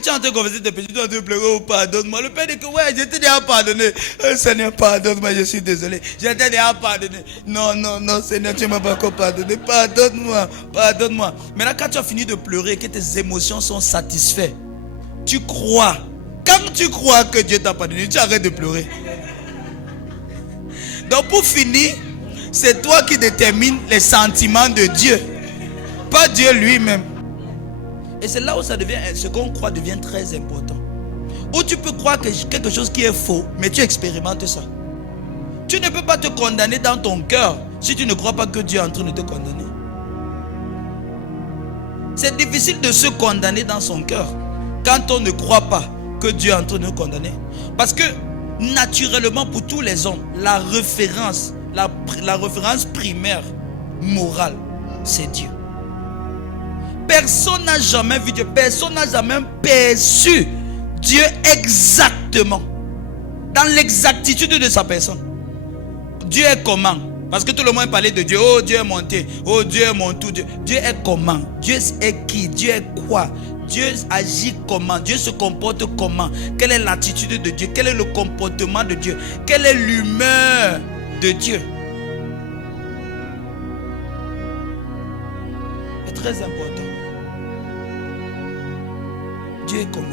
tu es en train de confesser tes péchés, tu es en train de pleurer, oh pardonne-moi. Le Père dit que ouais, je t'ai déjà pardonné. Seigneur, pardonne-moi, je suis désolé. Je t'ai déjà pardonné. Non, Seigneur, tu ne m'as pas encore pardonné. Pardonne-moi. Maintenant, quand tu as fini de pleurer et que tes émotions sont satisfaites, tu crois. Quand tu crois que Dieu t'a pardonné, tu arrêtes de pleurer. Donc pour finir, c'est toi qui détermines les sentiments de Dieu, pas Dieu lui-même. Et c'est là où ça devient, ce qu'on croit devient très important. Où tu peux croire que quelque chose qui est faux, mais tu expérimentes ça. Tu ne peux pas te condamner dans ton cœur si tu ne crois pas que Dieu est en train de te condamner. C'est difficile de se condamner dans son cœur quand on ne croit pas que Dieu est en train de nous condamner. Parce que naturellement pour tous les hommes, la référence primaire morale, c'est Dieu. Personne n'a jamais vu Dieu, personne n'a jamais perçu Dieu exactement, dans l'exactitude de sa personne. Dieu est comment? Parce que tout le monde parlait de Dieu. Oh, Dieu est monté. Oh, Dieu est mon tout. Dieu est comment? Dieu est qui? Dieu est quoi? Dieu agit comment? Dieu se comporte comment? Quelle est l'attitude de Dieu? Quel est le comportement de Dieu? Quelle est l'humeur de Dieu? C'est très important. Dieu est comment?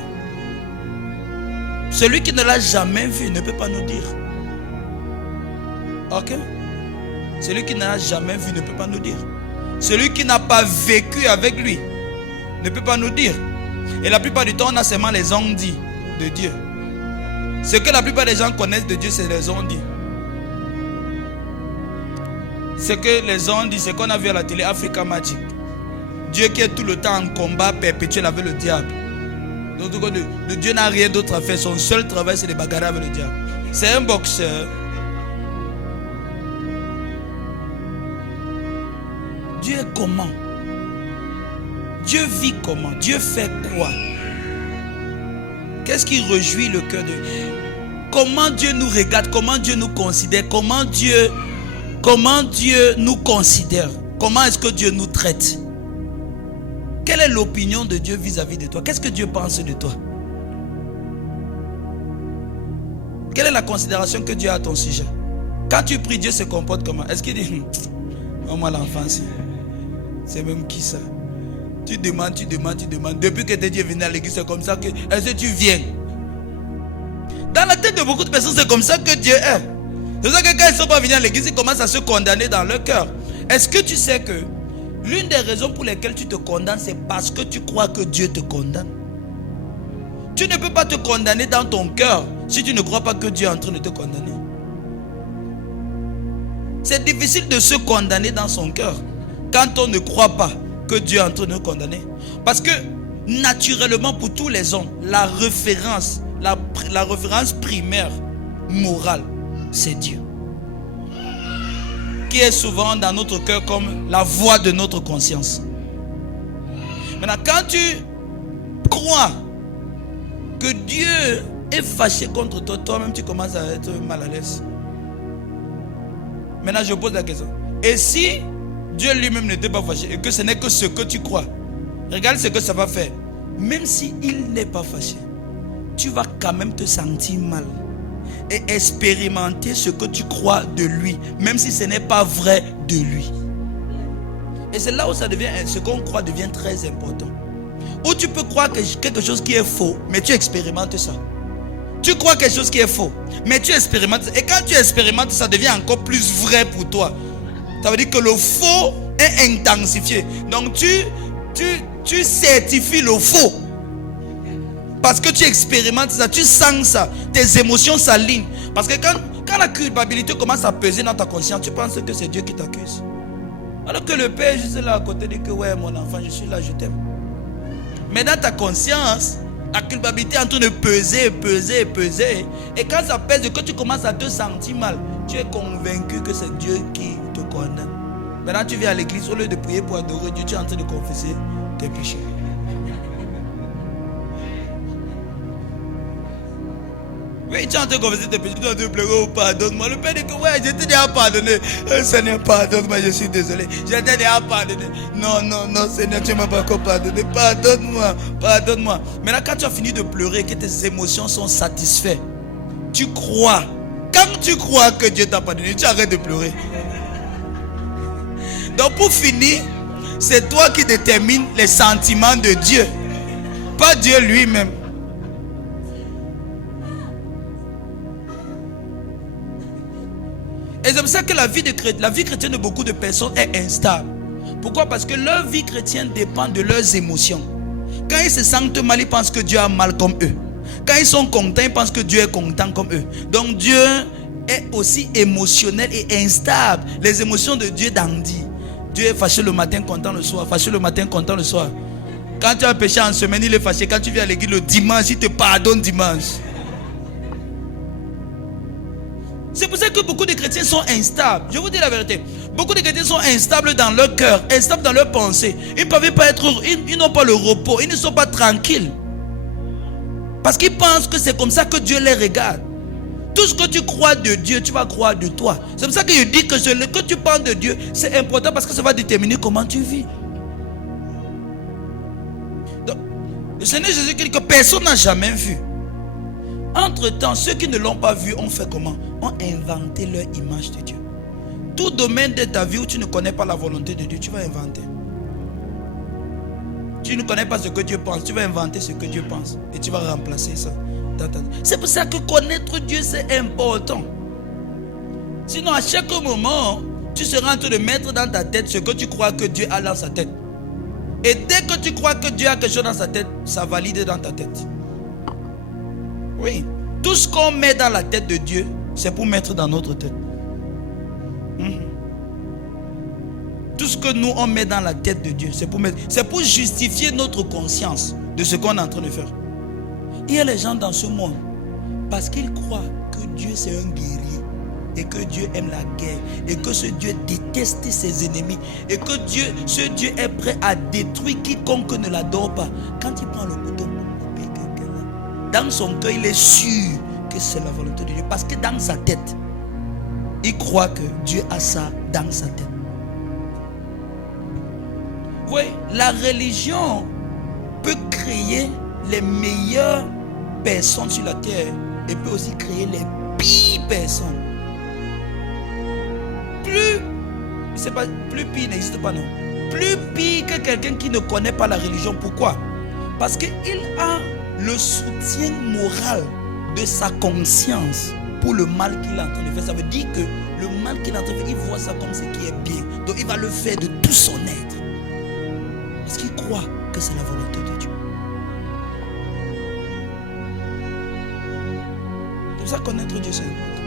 Celui qui ne l'a jamais vu ne peut pas nous dire. Ok? Celui qui ne l'a jamais vu ne peut pas nous dire. Celui qui n'a pas vécu avec lui ne peut pas nous dire. Et la plupart du temps, on a seulement les on-dit de Dieu. Ce que la plupart des gens connaissent de Dieu, c'est les on-dit. Ce que les on-dit, c'est qu'on a vu à la télé Africa Magic. Dieu qui est tout le temps en combat perpétuel avec le diable. Donc le Dieu n'a rien d'autre à faire. Son seul travail, c'est de bagarrer avec le diable. C'est un boxeur. Dieu est comment? Dieu vit comment? Dieu fait quoi? Qu'est-ce qui réjouit le cœur de Dieu? Comment Dieu nous regarde? Comment Dieu nous considère? Comment Dieu nous considère? Comment est-ce que Dieu nous traite? Quelle est l'opinion de Dieu vis-à-vis de toi? Qu'est-ce que Dieu pense de toi? Quelle est la considération que Dieu a à ton sujet? Quand tu pries, Dieu se comporte comment? Est-ce qu'il dit oh, moi l'enfant, c'est même qui ça? Tu demandes. Depuis que Dieu est venu à l'église, c'est comme ça que... Est-ce que tu viens? Dans la tête de beaucoup de personnes, c'est comme ça que Dieu est. C'est pour ça que quand ils ne sont pas venus à l'église, ils commencent à se condamner dans leur cœur. Est-ce que tu sais que l'une des raisons pour lesquelles tu te condamnes, c'est parce que tu crois que Dieu te condamne? Tu ne peux pas te condamner dans ton cœur si tu ne crois pas que Dieu est en train de te condamner. C'est difficile de se condamner dans son cœur quand on ne croit pas que Dieu est en train de nous condamner. Parce que naturellement pour tous les hommes, la référence primaire morale, c'est Dieu. Qui est souvent dans notre cœur comme la voix de notre conscience. Maintenant, quand tu crois que Dieu est fâché contre toi, toi-même tu commences à être mal à l'aise. Maintenant, je pose la question. Et si Dieu lui-même n'était pas fâché et que ce n'est que ce que tu crois, regarde ce que ça va faire. Même s'il n'est pas fâché, tu vas quand même te sentir mal et expérimenter ce que tu crois de lui, même si ce n'est pas vrai de lui. Et c'est là où ça devient, ce qu'on croit devient très important. Où tu peux croire quelque chose qui est faux, mais tu expérimentes ça. Tu crois quelque chose qui est faux, mais tu expérimentes ça. Et quand tu expérimentes, ça devient encore plus vrai pour toi. Ça veut dire que le faux est intensifié. Donc tu certifies le faux. Parce que tu expérimentes ça, tu sens ça, tes émotions s'alignent. Parce que quand la culpabilité commence à peser dans ta conscience, tu penses que c'est Dieu qui t'accuse. Alors que le Père est juste là à côté dit que ouais mon enfant, je suis là, je t'aime. Mais dans ta conscience, la culpabilité est en train de peser. Et quand ça pèse, que tu commences à te sentir mal, tu es convaincu que c'est Dieu qui te condamne. Maintenant tu viens à l'église, au lieu de prier pour adorer Dieu, tu es en train de confesser tes péchés. Oui, tu es en train de confesser tes péchés, tu es en train de pleurer, oh pardonne-moi. Le Père dit que ouais, je t'ai déjà pardonné. Seigneur, pardonne-moi, je suis désolé. Je t'ai déjà pardonné. Non, Seigneur, tu ne m'as pas encore pardonné. Pardonne-moi. Maintenant, quand tu as fini de pleurer, que tes émotions sont satisfaites, tu crois. Quand tu crois que Dieu t'a pardonné, tu arrêtes de pleurer. Donc pour finir, c'est toi qui détermines les sentiments de Dieu, pas Dieu lui-même. Et c'est pour ça que la vie chrétienne de beaucoup de personnes est instable. Pourquoi? Parce que leur vie chrétienne dépend de leurs émotions. Quand ils se sentent mal, ils pensent que Dieu a mal comme eux. Quand ils sont contents, ils pensent que Dieu est content comme eux. Donc Dieu est aussi émotionnel et instable. Les émotions de Dieu dandient. Dieu est fâché le matin, content le soir. Fâché le matin, content le soir. Quand tu as péché en semaine, il est fâché. Quand tu viens à l'église le dimanche, il te pardonne dimanche. C'est pour ça que beaucoup de chrétiens sont instables. Je vous dis la vérité. Beaucoup de chrétiens sont instables dans leur cœur, instables dans leur pensée. Ils ne peuvent pas être, ils n'ont pas le repos, ils ne sont pas tranquilles. Parce qu'ils pensent que c'est comme ça que Dieu les regarde. Tout ce que tu crois de Dieu, tu vas croire de toi. C'est pour ça que je dis que ce que tu penses de Dieu, c'est important parce que ça va déterminer comment tu vis. Donc, le Seigneur Jésus dit que personne n'a jamais vu. Entre-temps, ceux qui ne l'ont pas vu ont fait comment? Ont inventé leur image de Dieu. Tout domaine de ta vie où tu ne connais pas la volonté de Dieu, tu vas inventer. Tu ne connais pas ce que Dieu pense, tu vas inventer ce que Dieu pense. Et tu vas remplacer ça. C'est pour ça que connaître Dieu, c'est important. Sinon, à chaque moment, tu seras en train de mettre dans ta tête ce que tu crois que Dieu a dans sa tête. Et dès que tu crois que Dieu a quelque chose dans sa tête, ça valide dans ta tête. Oui. Tout ce qu'on met dans la tête de Dieu, c'est pour mettre dans notre tête. Tout ce que nous on met dans la tête de Dieu, c'est pour justifier notre conscience de ce qu'on est en train de faire. Il y a les gens dans ce monde, parce qu'ils croient que Dieu c'est un guerrier, et que Dieu aime la guerre, et que ce Dieu déteste ses ennemis, et que ce Dieu est prêt à détruire quiconque ne l'adore pas. Quand il prend le bouton pour couper quelqu'un, dans son cœur, il est sûr que c'est la volonté de Dieu, parce que dans sa tête, il croit que Dieu a ça dans sa tête. Vous voyez, la religion peut créer les meilleures personnes sur la terre et peut aussi créer les pires personnes. Plus pire n'existe pas, non. Plus pire que quelqu'un qui ne connaît pas la religion. Pourquoi? Parce qu'il a le soutien moral de sa conscience pour le mal qu'il est en train de faire. Ça veut dire que le mal qu'il est en train de faire, il voit ça comme ce qui est bien. Donc il va le faire de tout son être. Parce qu'il croit que c'est la volonté de Dieu. C'est pour ça que connaître Dieu, c'est important.